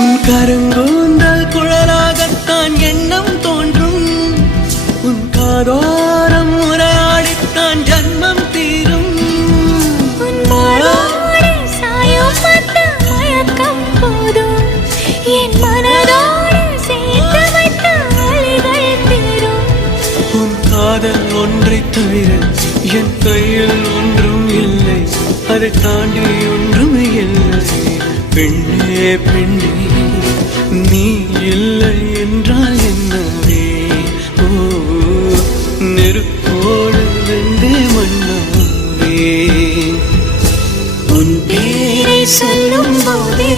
உன் கருங்கூந்தல் குழலாகத்தான் எண்ணம் தோன்றும். உன் காதோரம் உரையாடித்தான் ஜன்மம் தீரும். உன் மாறோடு சாயம் பார்த்த மயக்கம் போதும். என் மனதோடு சேர்த்து வைத்த வழிகள் தீரும். உன் காதல் ஒன்றை தவிர என் கையில் ஒன்றும் இல்லை. அதை தாண்டி ஒன்றும் இல்லை. பெண்ணே பெண்ணே நீ இல்லை என்றால் என்னவே? ஓ நெருப்போடு வெந்தே மண்ணாவே. உன் பேரை சொல்லும் போதே